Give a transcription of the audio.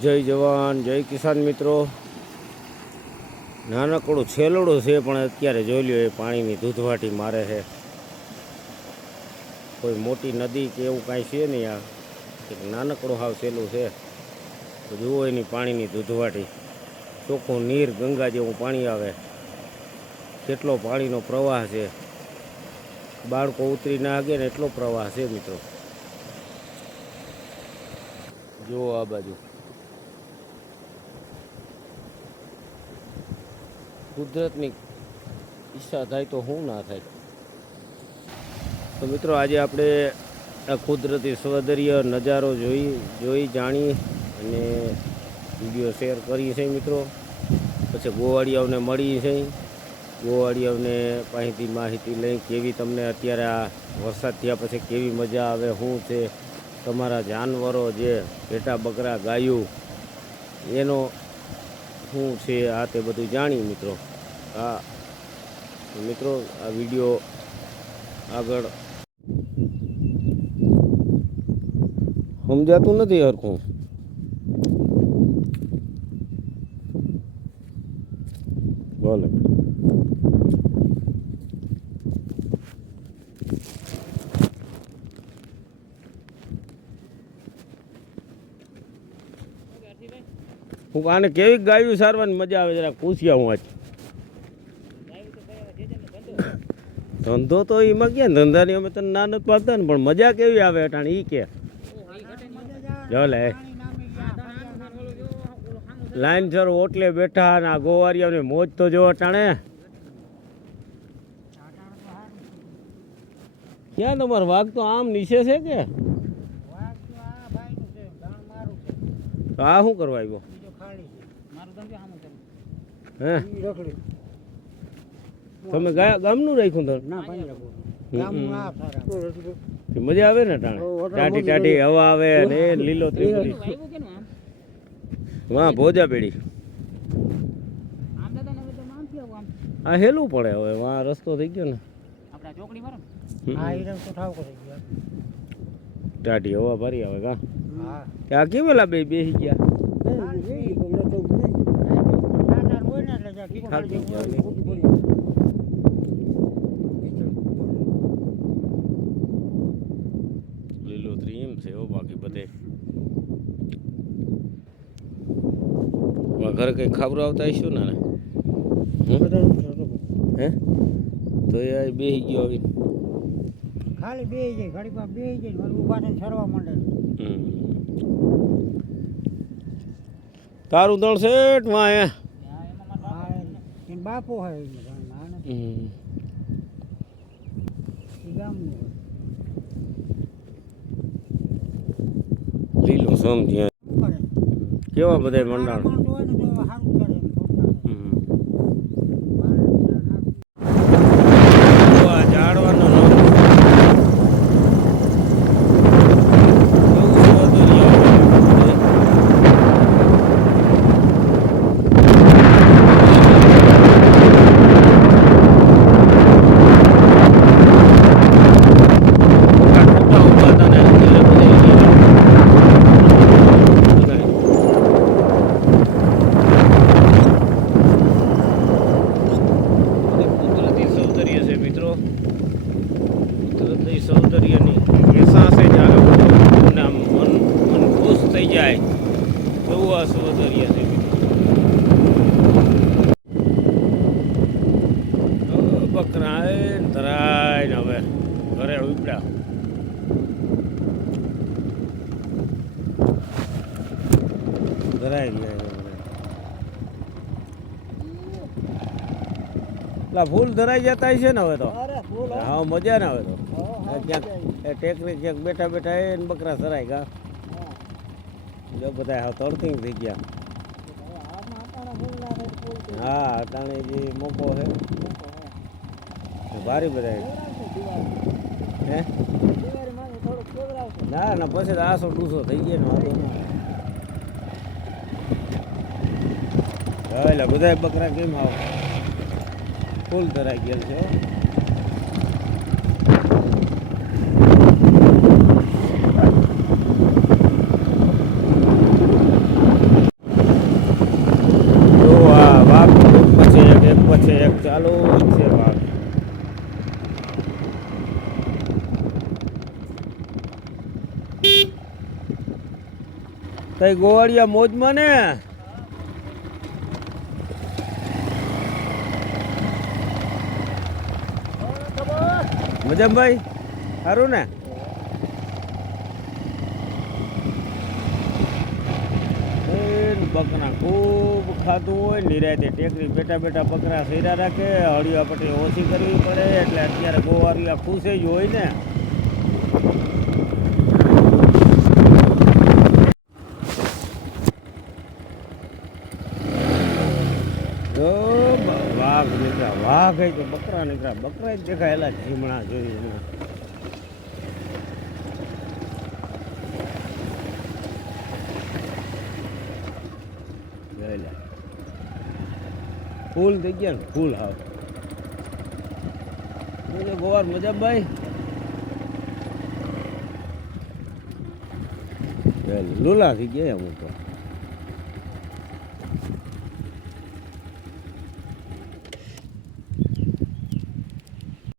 જય જવાન જય કિસાન મિત્રો. નાનકડું છેલડું છે પણ અત્યારે જોઈ લ્યો એ પાણીની ધૂધવાટી મારે છે. કોઈ મોટી નદી કે એવું કાંઈ છે નહીં, આ એક નાનકડું હાવ છેલું છે. તો જુઓ એની પાણીની ધૂધવાટી, ચોખ્ખું નીર ગંગા જેવું પાણી આવે. કેટલો પાણીનો પ્રવાહ છે, બાળકો ઉતરી ના આગે ને એટલો પ્રવાહ છે મિત્રો. જુઓ આ બાજુ કુદરતની ઈચ્છા થાય તો શું ના થાય. તો મિત્રો આજે આપણે આ કુદરતી સૌંદર્ય નજારો જોઈ જાણી અને વિડીયો શેર કરી છે મિત્રો. પછી ગોવાળિયાઓને મળી છે, ગોવાળિયાઓને પાસેથી માહિતી લઈ કેવી તમને અત્યારે આ વરસાદ થયા પછી કેવી મજા આવે, શું છે તમારા જાનવરો જે ભેટા બકરા ગાયું એનો શું છે આ તે બધું જાણી મિત્રો. હા મિત્રો, આ વિડીયો આગળ સમજાતું નથી હરખું. બોલે હું આને કેવી ગાયું સારવાની મજા આવે જરા પૂછ્યા હું આજ. ધંધો તો એમાં ક્યાં ધંધાની અમે તને ના નથી પાડતા ને, પણ મજા કેવી આવે અટાણે ઈ કે ચાલે લાઈન સર ઓટલે બેઠા ને આ ગોવારિયાની મોજ તો જો અટાણે. ક્યાં તમારો વાઘ તો આમ નીચે છે કે તો આ શું કરવા આવ્યો હે? તમે ગામનું રાખ્યું તો મજા આવે ને ટાણે, ટાઢી ટાઢી હવા આવે ને લીલોતરી બધી. વાહ ભોજા પેઢી આ હેલું પડે હવે, વાં રસ્તો થઈ ગયો ને ટાઢી હવા ભરી આવે કા. આ કેવેલા બે બેસી ગયા લીલોતરી એમ છે. બાકી બધે ઘરે કઈ ખબર આવતા આવીશું ને હે તો એ બેસી ગયો આવી ખાલી બે જાય ઘડી પર બે જાય ઉભા થઈને સરવા માંડે. તારું દળ શેઠ માં હે બાપુ હોય લીલું સમજી કેવા બધા મંડાણ. ઝાડવાનો સૌંદર્યની એહસાસે જ્યારે તમને આમ મન ખુશ થઈ જાય એવું આ સૌંદર્ય છે. બકરા ધરાય ને હવે ઘરે ઉપડ્યા. ધરાઈ ગયા એટલે ફૂલ ધરાઈ જતા છે ને હવે તો. હા મજા ને હવે તો ક્યાંક ટેકરી ક્યાંક બેઠા બેઠા એ બકરા સરાય ગા જો બધા હા તડકી થઈ ગયા. હા અટાણે જે મોકો છે ભારી બધા હે ના ના પછી આસો ડૂસો થઈ ગયો ને એટલે બધા બકરા કેમ આવો ફૂલ ધરાઈ ગયેલ છે. તઈ ગોવાળિયા મોજમાં ને મજામાં ભાઈ સારું ને બકરા ખૂબ ખાતું હોય નિરાતે ટેકરી બેઠા બેઠા બકરા સૈરા રાખે હળિયા પટ્ટી ઓછી કરવી પડે એટલે અત્યારે ગોવાળિયા ખુશ જ હોય ને તો વાઘ નીકળ્યા વાઘ તો બકરા નીકળ્યા બકરા જ દેખાયેલા જીમણા જોઈને ફૂલ થઈ ગયા ને ફૂલ હાવ ગોવાર મજા ભાઈ લુલા થઈ ગયા હું તો